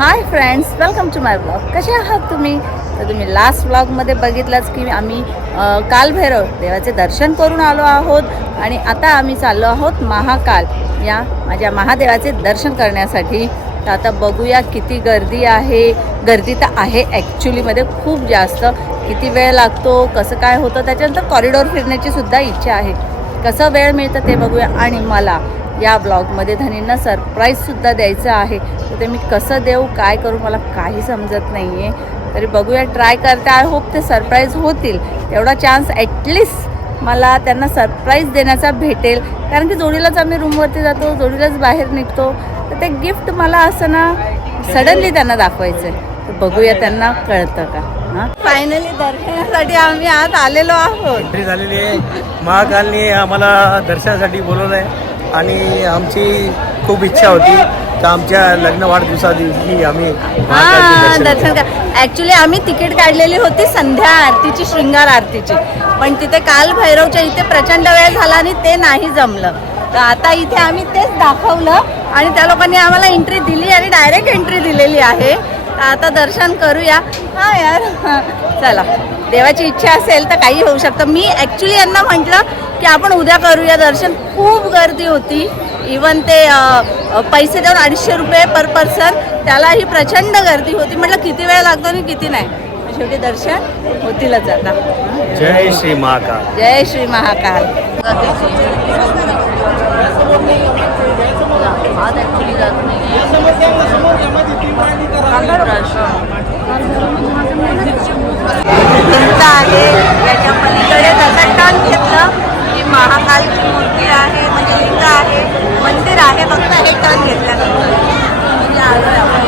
High friends, welcome to my blog. कसे आहात तुम्ही? तर तुम्ही लास्ट ब्लॉगमध्ये बघितलंच की आम्ही कालभैरव देवाचे दर्शन करून आलो आहोत आणि आता आम्ही चाललो आहोत महाकाल या माझ्या महादेवाचे दर्शन करण्यासाठी. तर आता बघूया किती गर्दी आहे. गर्दी तर आहे ॲक्च्युलीमध्ये खूप जास्त. किती वेळ लागतो, कसं काय होतं, त्याच्यानंतर कॉरिडॉर फिरण्याची सुद्धा इच्छा आहे. कसं वेळ मिळतं ते बघूया. आणि मला या ब्लॉगमध्ये धनींना सरप्राईजसुद्धा द्यायचं आहे. तर ते मी कसं देऊ, काय करू, मला काही समजत नाही आहे. तरी बघूया, ट्राय करते. आय होप ते सरप्राईज होतील. तेवढा चान्स ॲटलिस्ट मला त्यांना सरप्राईज देण्याचा भेटेल. कारण की जोडीलाच आम्ही रूमवरती जातो, जोडीलाच बाहेर निघतो. तर ते गिफ्ट मला असं ना सडनली त्यांना दाखवायचं आहे. तर बघूया त्यांना कळतं का. हां, फायनली दर्शनासाठी आम्ही आज आलेलो आहोत. एंट्री झालेली आहे. महाकालने आम्हाला दर्शनासाठी बोलवलं आहे आणि आमची खूप इच्छा होती तर आमच्या लग्न वाढदिवसा दिवशी आम्ही दर्शन कर. ॲक्च्युली आम्ही तिकीट काढलेली होती संध्या आरतीची, शृंगार आरतीची. पण तिथे काल भैरवच्या इथे प्रचंड वेळ झाला आणि ते नाही जमलं. तर आता इथे आम्ही तेच दाखवलं आणि त्या लोकांनी आम्हाला एंट्री दिली आणि डायरेक्ट एंट्री दिलेली आहे. तर आता दर्शन करूया. हां यार, चला, देवाची इच्छा असेल तर काही होऊ शकतं. मी ॲक्च्युली यांना म्हटलं की आपण उद्या करूया दर्शन. खूप गर्दी होती. इवन ते पैसे देऊन 250 रुपये पर पर्सन, त्यालाही प्रचंड गर्दी होती. म्हटलं किती वेळ लागतो आणि किती नाही. शेवटी दर्शन होतीलच आता. जय श्री महाकाल. जय श्री महाकाल. आहे याच्या पलीकडे त्याचा टर्न घेतलं की महाकालची मूर्ती आहे, म्हणजे लिंग आहे, मंदिर आहे. फक्त हे टर्न घेतल्यानंतर म्हणजे आलोय आपण.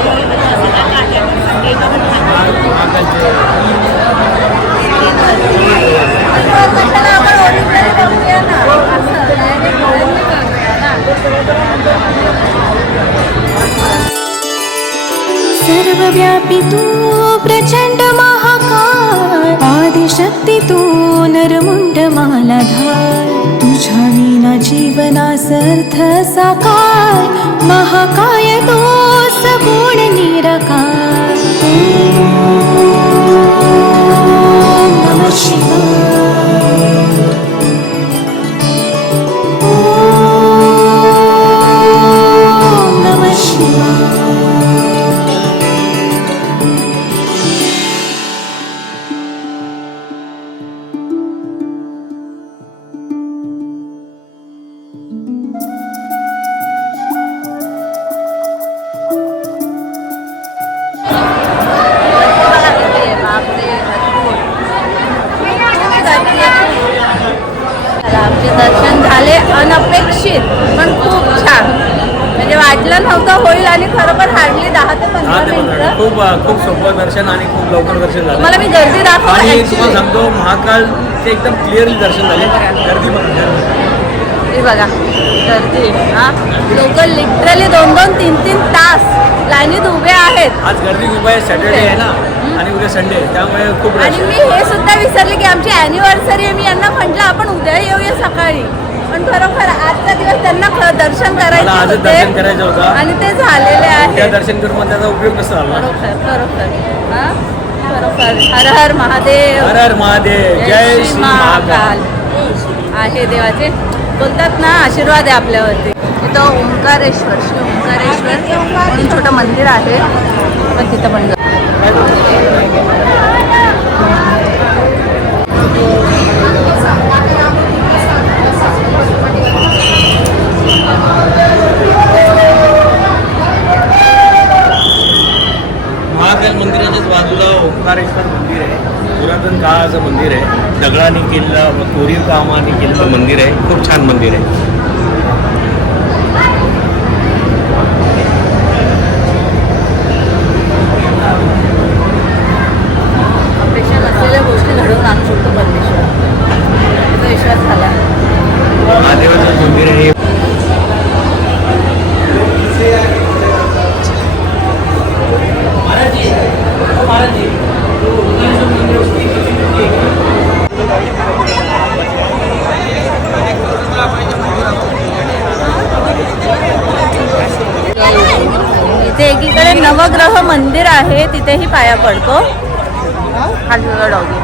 सर्वव्यापी तू प्रचंड महाकाल, आदिशक्ती तू नरमुंड मालाधार. तुझ्या विना जीवनास अर्थ साकार, महाकाय तो सगुण निराकार. ओम नमः शिवाय. ओम नमः शिवाय. आमचे दर्शन झाले अनपेक्षित पण खूप छान. म्हणजे वाटलं नव्हतं होईल आणि खरोखर हार्डली 10 ते 15 मिनिटं. खूप सोपं दर्शन आणि खूप लवकर दर्शन झालं. मला मी गर्दी दाखवली आणि तुम्हाला सांगतो महाकालचे एकदम क्लिअरली दर्शन झाले. गर्दी हे बघा, गर्दी. हां, लोक लिटरली 2-2, 3-3 तास लाईनीत उभे आहेत. आज गर्दी खूप आहे. सॅटर्डे आहे ना आणि उद्या संडे, त्यामुळे खूप. आणि मी हे सुद्धा विसरले की आमची ॲनिव्हर्सरी आहे. मी यांना म्हटलं आपण उद्या येऊया सकाळी, पण खरोखर आजचा दिवस त्यांना दर्शन करायचं होतं आणि ते झालेले आहे. दर्शन करून त्याचा उपयोग कसा झाला. खरोखर हां, खरोखर. हर हर महादेव. हर हर महादेव. जय श्री महाकाल. आहे देवाचे बोलतात ना, आशीर्वाद आहे आपल्यावरती. इथं ओंकारेश्वर, श्री ओंकारेश्वर म्हणून छोटं मंदिर आहे. पण तिथं पण महाकाल मंदिराच्याच बाजूला ओंकारेश्वर मंदिर आहे. पुरातन काळाचं मंदिर आहे. दगडाने केलेलं, कोरीव कामाने केलेलं मंदिर आहे. खूप छान मंदिर आहे. अपेक्षा नसलेल्या गोष्टी घडवून आणू शकतो परमेश्वर. त्याचा विश्वास झाला. महादेवाचं मंदिर आहे. नवग्रह मंदिर आहे तिथेही पाया पडतो. हा तुझा डॉगी.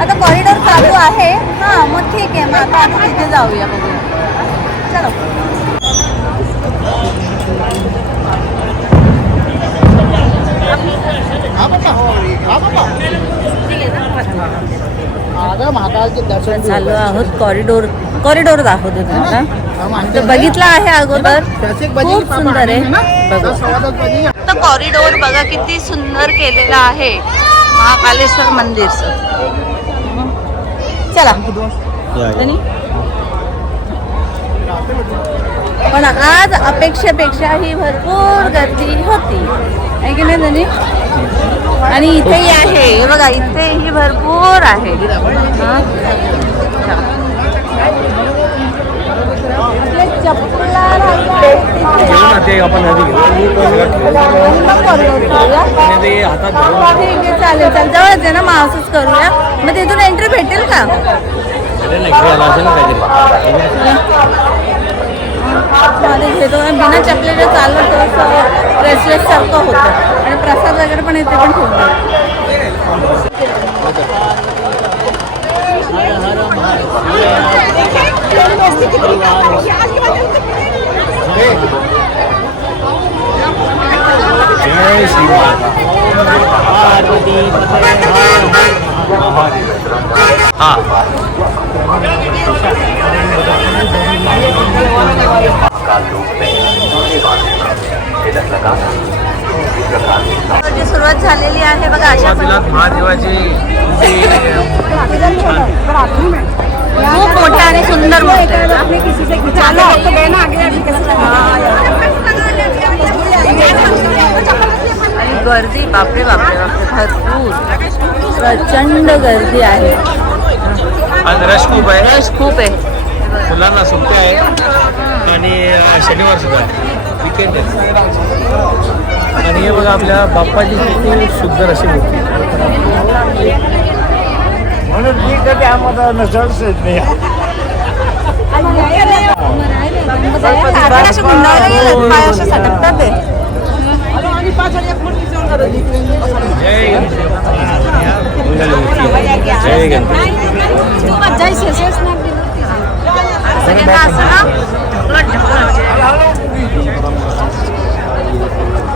आता कॉरिडॉर चालू आहे. हां मग ठीक आहे, मग आता आपण तिथे जाऊया बघूया. चलो. चालू आहोत कॉरिडॉर दाखवतो तुम्हाला. तर बघितला आहे अगोदर, खूप सुंदर आहे. तर कॉरिडॉर बघा किती सुंदर केलेला आहे महाकालेश्वर मंदिरचं. चला. पण आज अपेक्षेपेक्षा ही भरपूर गर्दी होती आहे की नाही धनी? आणि इथेही आहे, हे बघा इथेही भरपूर आहे. चालेल चालेल, जवळच आहे ना, मग असंच करूया. मग तिथून एंट्री भेटेल का? घेतो बिना चपलेलं चाललं तर रेसलेस सारखं होतं. आणि प्रसाद वगैरे पण इथे पण ठेवतो. जय श्री हाँ सुरुवात झालेली आहे बघा. अशा महादेवाची खूप मोठा आणि सुंदर मूर्ती आहे. आणि गर्दी बापरे बापरे बापरे भरपूर प्रचंड गर्दी आहे. आज रश खूप आहे. रश खूप आहे. मुलांना सुट्ट्या आहेत आणि शनिवार सुद्धा आहे, विकेंड आहे. आणि हे बघा आपल्या बाप्पाची किती सुंदर अशी मूर्ती. म्हणून मी कधी आम्हाला नसलच नाही. जय गणपती.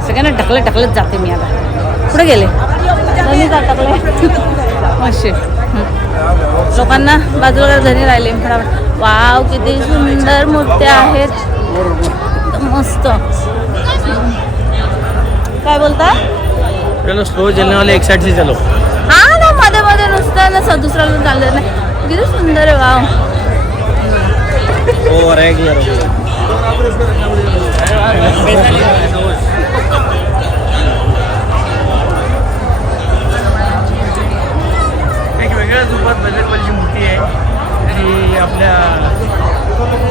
सगळ्यांना ढकलत जाते मी आता. पुढे गेले असे लोकांना बाजूला धनी राहिले. वाव किती सुंदर मूर्त्या आहेत, मस्त. काय बोलता? चलो स्लो चलने वाले एक साइड से चलो. हा ना, मध्ये मध्ये नुसतं ना दुसऱ्याला चाललं नाही. किती सुंदर आहे. वाव. और एक वेगळ्याच रूपात बजरंगबलीची मूर्ती आहे ती आपल्या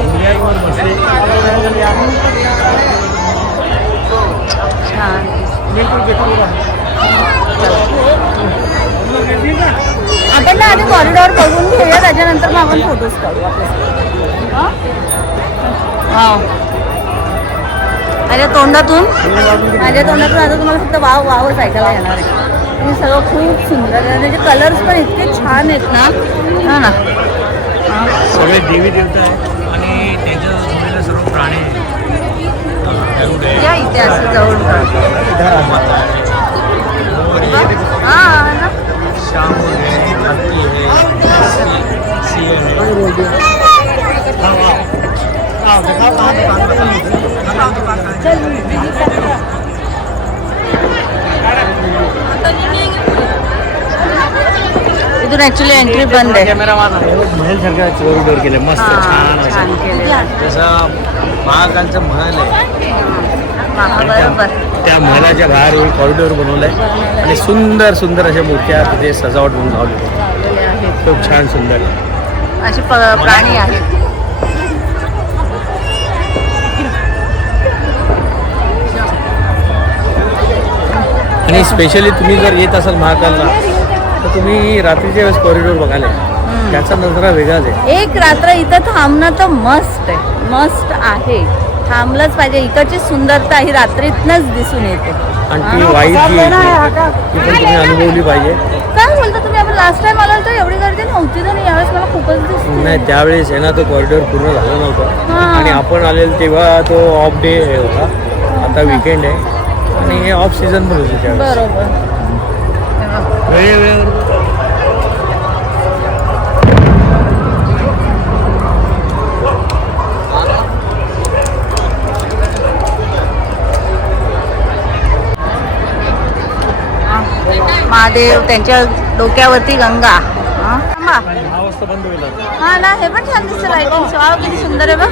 इंडियावर बसली. आपण ना आधी कॉरिडॉर बघून घेऊया, त्याच्यानंतर मग आपण फोटोज काढू. माझ्या तोंडातून आता तुम्हाला फक्त वाव वावच ऐकायला येणार आहे. हे सगळं खूप सुंदर आहे. त्याचे कलर्स पण इतके छान आहेत ना. हा ना, सगळे देवी देवता आहेत आणि त्याच्या जोडलेले सर्व प्राणी या इथे असं जवळ शाम इथून ऍक्च्युली एंट्री बंद आहे. महल सारखा चोर केलं मस्त छान छान केलेलं. जसं महाकालचं महल आहे. बरोबर. त्या महलाच्या बाहेर एक कॉरिडॉर बनवलाय आणि सुंदर सुंदर अशा मूर्त्या तिथे सजावट म्हणून लावली लावलेले आहेत. खूप छान सुंदर. असे प्राणी आहेत. आणि स्पेशली तुम्ही जर येत असाल महाकालला तर तुम्ही रात्रीच्या वेळेस कॉरिडॉर बघायला या. त्याचा नजरा वेगळाच आहे. एक रात्र इथं थांबणं तर मस्त आहे, मस्त आहे. थांबलंच पाहिजे. इकडची सुंदरता ही रात्रीतनच दिसून येते. आणि ती वाईट जी येते ती पण तुम्ही अनुभवली पाहिजे. काय बोलता तुम्ही? आपण लास्ट टाइम आलो तर एवढी गर्दी नव्हती तर यावेळेस मला खूपच दिसते. नाही त्यावेळेस आहे ना तो कॉरिडॉर पूर्ण झाला नव्हता हां. आणि आपण आलेलो तेव्हा तो ऑफ डे होता. आता विकेंड आहे आणि हे ऑफ सीझन पण होते त्यावेळेस. बरोबर. वेळेवेळेवर महादेव, त्यांच्या डोक्यावरती गंगा. हा? थांबा. 6 वाजता बंद होईल. हा ना, हे पण छान दिसतं लाईटिंग. वाव, किती सुंदर आहे बघ.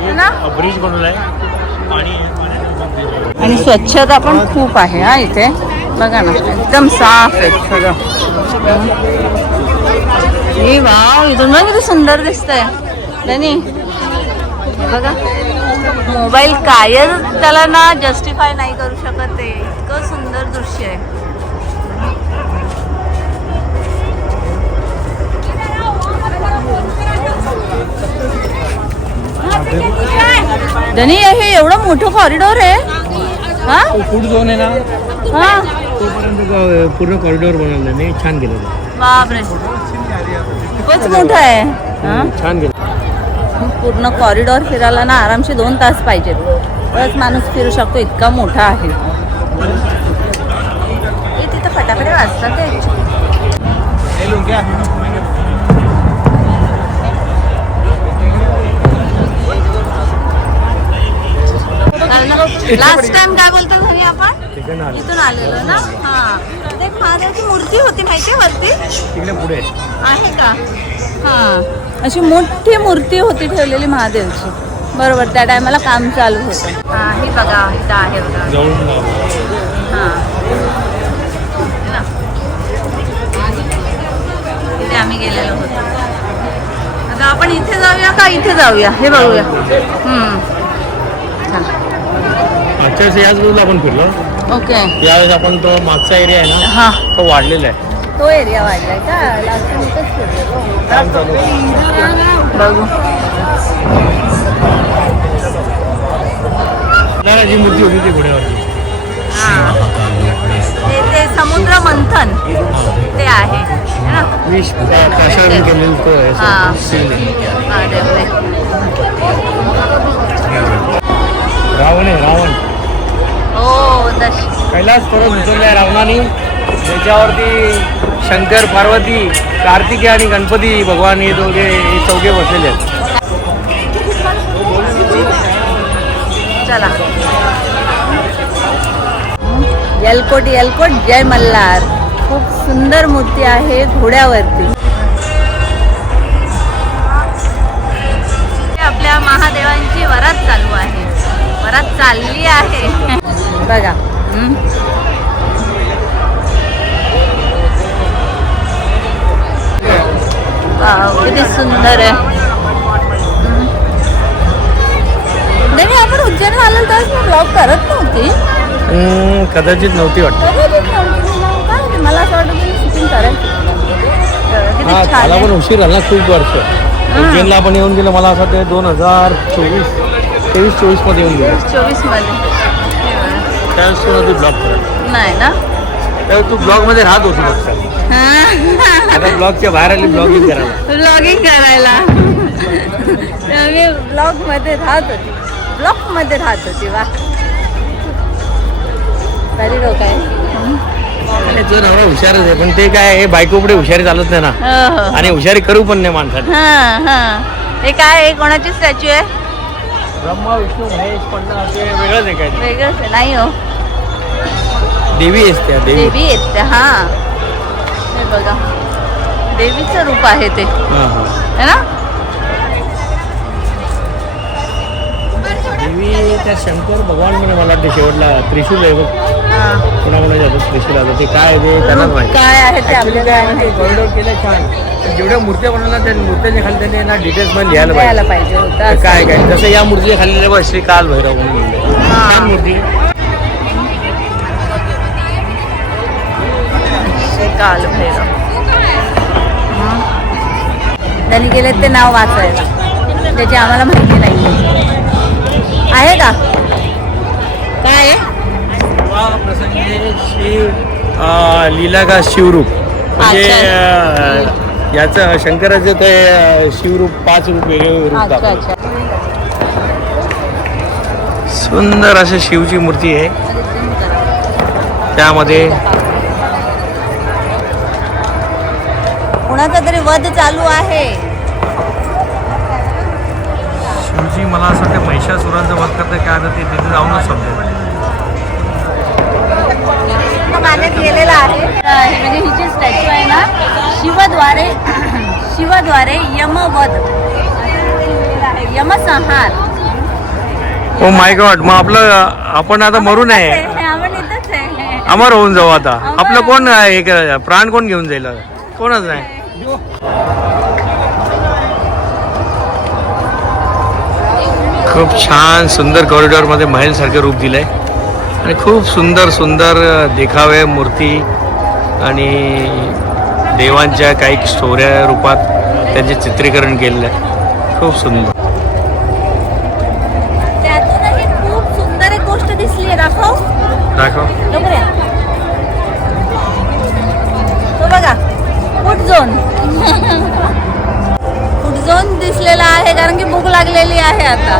है ना? ब्रिज बनवलाय आणि स्वच्छता पण खूप आहे हा इथे. बघा ना, एकदम साफ आहे सगळं. हे वाव, इथून बघ किती सुंदर दिसतंय. धनी, हे बघा, मोबाईल काय त्याला ना जस्टिफाय नाही करू शकत. ते इतकं सुंदर दृश्य आहे. धनी, हे एवढं मोठं कॉरिडॉर आहे. हा फूड झोन आहे ना, हा, तोपर्यंत पूर्ण कॉरिडॉर बनवलं नाही. छान गेलं, बापरे, खूपच मोठं आहे. हा? छान गेलं. पूर्ण कॉरिडॉर फिरायला ना आरामशी 2 तास पाहिजेत. तरच माणूस फिरू शकतो, इतका मोठा आहे. हे तिथं फटाफटे वाजतात ते. लास्ट टाइम काय बोलतो घरी आपण इथून आलेलो ना. हा, ते महादेवाची मूर्ती होती माहिती वरती तिकडे पुढे आहे का? हा, अशी मोठी मूर्ती होती ठेवलेली महादेवची. बरोबर, त्या टायमाला काम चालू होतं. हा, ही बघा इथं आहे बघा. जाऊन हा, है ना? इथे आम्ही गेलेलो होतो. आता आपण इथे जाऊया का इथे जाऊया हे बघूया. चला. मागच्या वेळेस याच बाजूला आपण फिरलो. ओके. यावेळेस आपण तो मागचा एरिया आहे ना, हा, तो वाढलेला आहे. तो एरिया वाढलाय का? लास्ट टाइम इथंच फिरलो. काम चालू बघू. नाही, जी मूर्ती होती ती घोड्यावरती. हा, ते समुद्र मंथन ते आहे, है ना? विष प्राशन केलेलं तो आहे. हा. सीन आहे. महादेव आहे. रावण आहे, रावण. हो, कैलास पर्वत उचललाय रावणाने. त्याच्यावरती शंकर, पार्वती, कार्तिकेय आणि गणपती भगवान हे चौघे बसलेले आहेत. चला. एलकोट एलकोट जय मल्हार. खूप सुंदर मूर्ती आहे घोड्यावरती. आपल्या महादेवांची वरात चालू आहे. वरात चालली आहे बघा. वाव, किती सुंदर आहे. नाही, आपण उज्जैनला आलो तर मी ब्लॉग करत नव्हती. कदाचित नव्हती वाटत. काय होते, मला असं वाटतं की शूटिंग करायचं. किती हा, छान मला पण आहे. उशीर झाला खूप वर्ष. उज्जैनला आपण येऊन गेलो. मला असं वाटतं 2023-24 मध्ये येऊन गेलो. 24 मध्ये त्यावेळेस तुला तू ब्लॉग करा. नाही ना. त्यावेळेस तू ब्लॉग मध्ये राहत होती फक्त. आता ब्लॉगच्या बाहेर आली ब्लॉगिंग करायला. ब्लॉगिंग करायला. मी ब्लॉग मध्ये राहत होती. ब्लॉग मध्ये राहत होती. वा, तरी लोक आहे. तुझं नवरा हुशारच आहे, पण ते काय हे बायको पुढे हुशारी चालत नाही ना. हो. आणि हुशारी करू पण नाही माणसाने. हा हा, हे काय आहे? कोणाची स्टॅच्यू आहे? ब्रह्मा, विष्णू, महेश, पंडा असे वेगळंच आहे काय. वेगळंच आहे. नाही हो, देवी असते देवी. देवी आहेत त्या. हा, हे बघा, देवीचं रूप आहे ते, हा हा. है ना? देवी देवी त्या शंकर भगवान म्हणे मला वाटतं शेवटला त्रिशूल आहे बघ. कोणाकोणा जातात त्रिशूल आता ते काय आहे ते त्यांनाच माहिती. काय आहे ते आपल्याला माहिती. कॉरिडॉर केलं छान. पण जेवढ्या मूर्त्या बनवल्या त्या मूर्त्याच्या खाली त्यांनी ना डिटेल्स मध्ये लिहायला द्यायला पाहिजे पाहिजे तर होतं. काय काय जसं या मूर्तीच्या खाली बघ श्री काल भैरव म्हणून लिहिलंय. छान मूर्ती. काल भैरव त्यांनी गेले ते नाव वाचायला, त्याची आम्हाला माहिती नाही आहे का काय आहे. प्रसंगी शिव लीला का शिवरूप म्हणजे याचं शंकराचं ते शिवरूप 5 रूप वेगळे रूप अच्छा दाखवलं. अच्छा. सुंदर अशी शिवची मूर्ती आहे. त्यामध्ये कुणाचा तरी वध चालू आहे. शिवजी मला असं वाटतं महिषासुरांचा वध करते काय आता ते तिथे जाऊनच समजेल. पाण्यात गेलेला आहे. म्हणजे हिची स्टॅच्यू आहे ना, शिवद्वारे यमवध, यमसंहार. Oh my God. मग आपण आता मरू नये, आपण इथंच आहे. अमर होऊन जाऊ आता. आपलं कोण हे प्राण कोण घेऊन जाईल? कोणच नाही. खूप छान सुंदर कॉरिडॉर मध्ये महल सारखे रूप दिलंय आणि खूप सुंदर सुंदर देखावे मूर्ती आणि देवांच्या काही स्टोऱ्या रूपात त्यांचे चित्रीकरण केलेलं आहे. खूप सुंदर. त्यातूनही खूप सुंदर एक गोष्ट दिसली आहे. दाखव लवकर या. तो बघा फूड झोन दिसलेला आहे, कारण की भूक लागलेली आहे आता.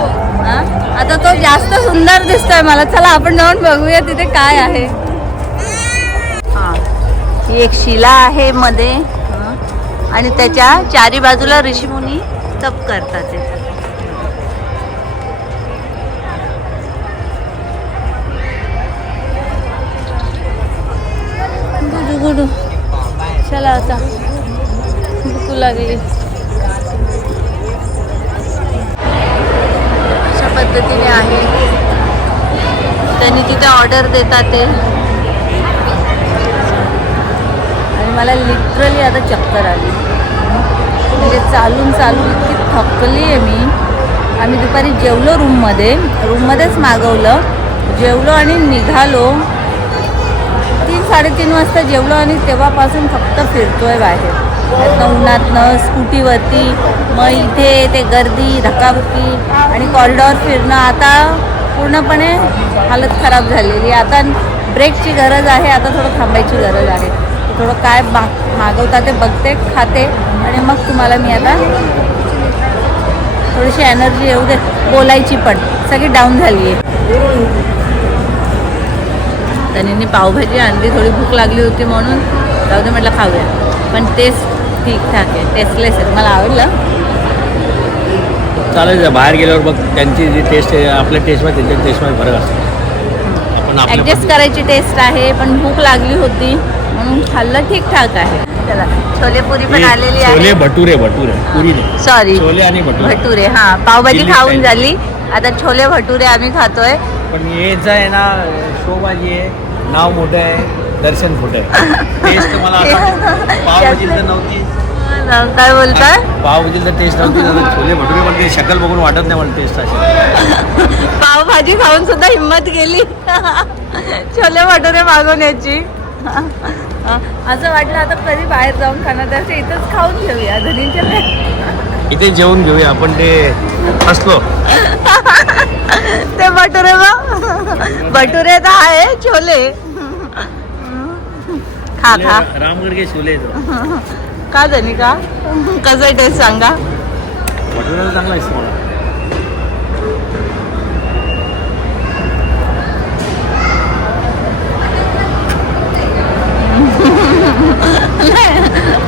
आता तो जास्त सुंदर दिसतोय मला. चला आपण जाऊन बघूया तिथे काय आहे. ही एक शिला आहे मध्ये आणि त्याच्या चारी बाजूला ऋषीमुनी तप करतात. गुडू चला आता भूक लागली. अशा पद्धतीने आहे. त्यांनी तिथे ऑर्डर देतात ते. आणि मला लिटरली आता चक्कर आली. म्हणजे चालून इतकी थकली आहे मी. आम्ही दुपारी जेवलो रूममध्येच मागवलं, जेवलो आणि निघालो. 3-3:30 वाजता जेवलो आणि तेव्हापासून फक्त फिरतोय बाहेर. त्यातनं उन्हातनं स्कूटीवरती, मग इथे ते गर्दी धक्काबुक्की आणि कॉरिडॉर फिरणं. आता पूर्णपणे हालत खराब झालेली. आता ब्रेकची गरज आहे. आता थोडं थांबायची गरज आहे. थोडं काय मागवता ते बघते, खाते आणि मग तुम्हाला मी आता थोडीशी एनर्जी येऊ दे बोलायची, पण सगळी डाऊन झाली आहे. त्यांनी पावभाजी आणली. थोडी भूक लागली होती म्हणून जाऊ दे म्हटलं खाऊया. पण टेस्ट ठीकठाक आहे, टेस्टलेस आहे. तुम्हाला आवडलं? चालेल. बाहेर गेल्यावर बघ त्यांची जी टेस्ट आहे आपल्या टेस्टमध्ये त्यांच्या टेस्टमध्ये फरक असतो. आपण ॲडजस्ट करायची टेस्ट आहे, पण भूक लागली होती म्हणून खाल्लं. ठीकठाक आहे. चला छोलेपुरी पण आलेली आहे. छोले भटुरे पुरी नाही, सॉरी छोले आणि भटुरे. हां, पावभाजी दिल्ली खाऊन स्टाईल. झाली. आता छोले भटुरे आम्ही खातोय. पण याचं आहे ना शोबाजी आहे, नाव मोठं आहे, दर्शन खोटं आहे. टेस्ट मला पावभाजीला तर नव्हती. काय बोलताय? पावभाजीला तर टेस्ट नव्हती. छोले भटुरे पण ते शकल बघून वाटत नाही मला टेस्ट अशी. पावभाजी खाऊन सुद्धा हिंमत गेली छोले भटुरे मागवण्याची. असं वाटलं आता कधी बाहेर जाऊन खाणार त्याच्या इथंच खाऊन घेऊया. धनीच्या इथे जेवून घेऊया आपण. ते हसलो ते भटुरे भटुरे तर आहे, छोले खा रामगड के छोले का धनी का कसं टेस्ट सांगा. भटुरे चांगला आहे मला.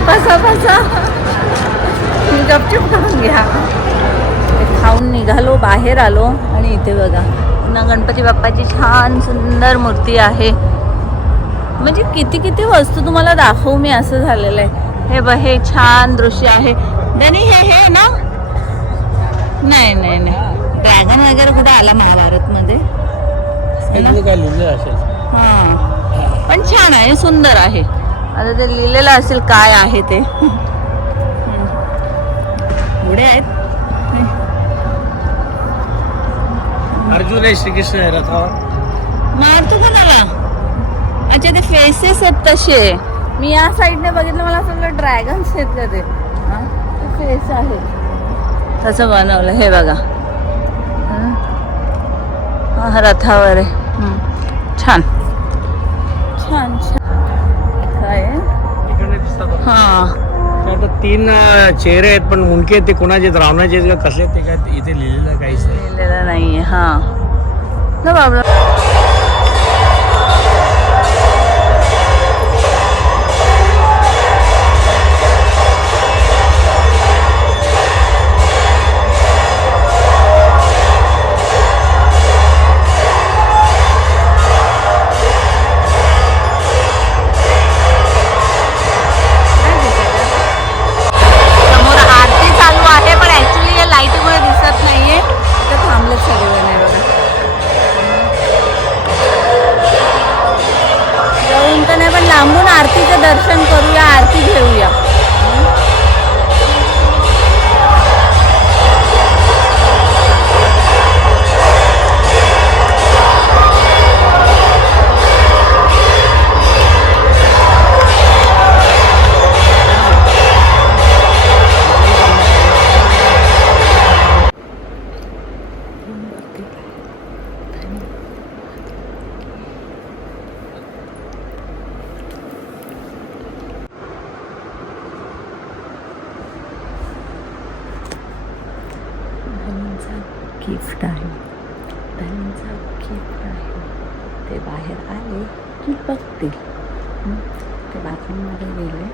फसा गपचूप खाऊन घ्या. खाऊन निघालो, बाहेर आलो आणि इथे बघा पुन्हा गणपती बाप्पाची छान सुंदर मूर्ती आहे. म्हणजे किती वस्तू तुम्हाला दाखवू मी, असं झालेलं आहे. हे छान दृश्य आहे. धनी हे ना नाही ड्रॅगन वगैरे कुठे आला महाभारत मध्ये काय लिहिलं असेल. हा पण छान आहे, सुंदर आहे. आता ते लिहिलेलं असेल काय आहे ते. पुढे आहेत अर्जुन आहे, श्रीकृष्ण आहे रथावर. मारतो का त्याला? अच्छा ते फेसेस आहेत तसे. मी या साईडने बघितलं, मला असं वाटलं ड्रॅगन्स आहेत का ते. फेस आहे तसं बनवलं. हे बघा हा रथावर आहे. छान छान छान. काय इकडे दिसतात. हा काय तर 3 चेहरे आहेत, पण मुंडके आहेत ते कोणाचे आहेत, रावणाचे आहेत का कसले आहेत ते काय इथे लिहिलेलं काहीच नाही. लिहिलेलं नाहीये. हा नो प्रॉब्लेम. लांबून आरतीचं दर्शन करूया, आरती घेऊया. गिफ्ट आहे, त्यांचा गिफ्ट आहे. ते बाहेर आले की बघतील. ते बाथरूममध्ये गेले,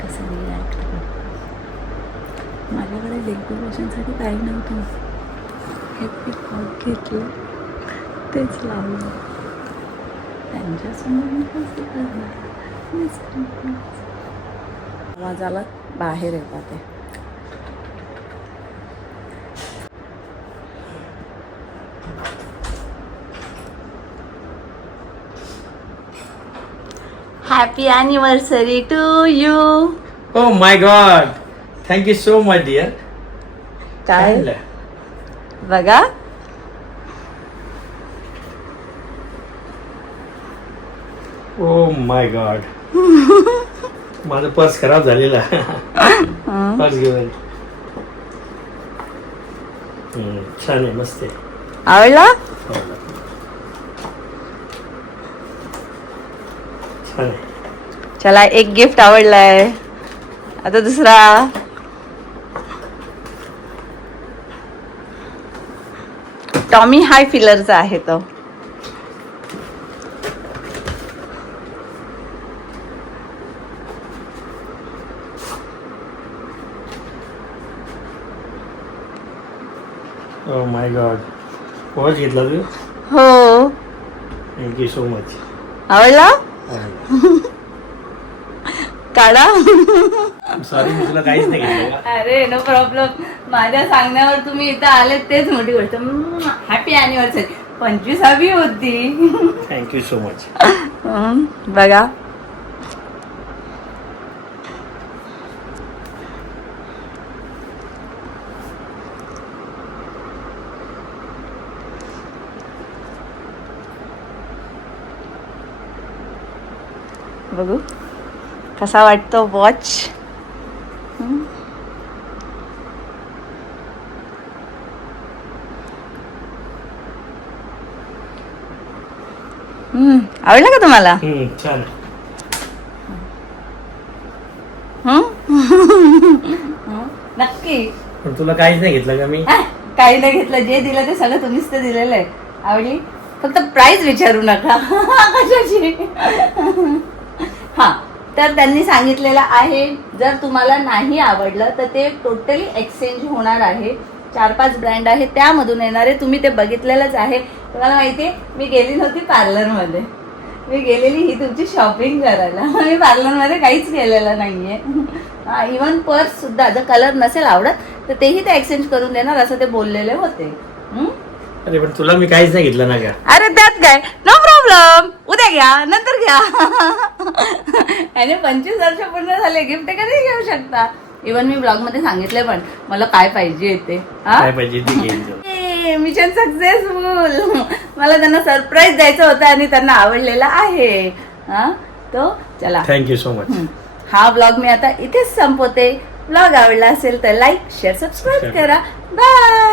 कसं रिॲक्ट करतात. माझ्याकडे डेकोरेशनसाठी काही नव्हतं. हे पिकॉक घेतलं, तेच लावलं. त्यांच्यासमोर मी कसं करणार. आवाजाला बाहेर येतात ते. Happy anniversary to you. Oh my God! Thank you so much, dear. काय बघा. Oh my God! माझं पर्स खराब झालेला. पर्स घेऊन. छान आहे, मस्त आहे. आवडला? छान आहे. चला एक गिफ्ट आवडलाय, आता दुसरा. टॉमी हाय फिलरचा आहे तो. Oh my God! वॉच घेतला तू? हो. Thank you so much. आवडला? काढा. सॉरी, मी तुला काहीच नाही घेतलं. अरे नो प्रॉब्लेम. माझ्या सांगण्यावर तुम्ही इथं आले तेच मोठी गोष्ट. Happy anniversary. 25वी होती. Thank you so much. बघा बघू कसा वाटतो वॉच. आवडला का तुम्हाला? छान. नक्की. पण तुला काहीच नाही घेतलं का मी? काही नाही घेतलं. जे दिलं ते सगळं तुम्हीच तर दिलेलं आहे. आवडली? फक्त प्राइस विचारू नका कशाची. हा तर त्यांनी सांगितलेलं आहे जर तुम्हाला नाही आवडलं तर ते टोटली एक्सचेंज होणार आहे. 4-5 ब्रँड आहे त्यामधून येणारे. तुम्ही ते बघितलेलंच आहे. तुम्हाला माहिती आहे मी गेली नव्हती पार्लरमध्ये. मी गेलेली ही तुमची शॉपिंग करायला. मी पार्लरमध्ये काहीच केलेलं नाहीये. इवन पर्स सुद्धा जर कलर नसेल आवडत तर तेही ते एक्सचेंज करून देणार असं ते बोललेले होते. हं? अरे पण तुला मी काहीच नाही घेतलं ना का? अरे त्यात काय, नो प्रॉब्लेम, उद्या घ्या, नंतर घ्या. आणि 25 वर्ष पूर्ण झाले, गिफ्ट कधी घेऊ शकता. इव्हन मी ब्लॉग मध्ये सांगितलंय पण मला काय पाहिजे ते. काय पाहिजे ते घ्यायचं. Mission successful. मला त्यांना सरप्राईज द्यायचं होतं आणि त्यांना आवडलेला आहे. हा तो चला, थँक्यू सो मच. हा ब्लॉग मी आता इथेच संपवते. ब्लॉग आवडला असेल तर लाईक शेअर सबस्क्राईब करा. बाय.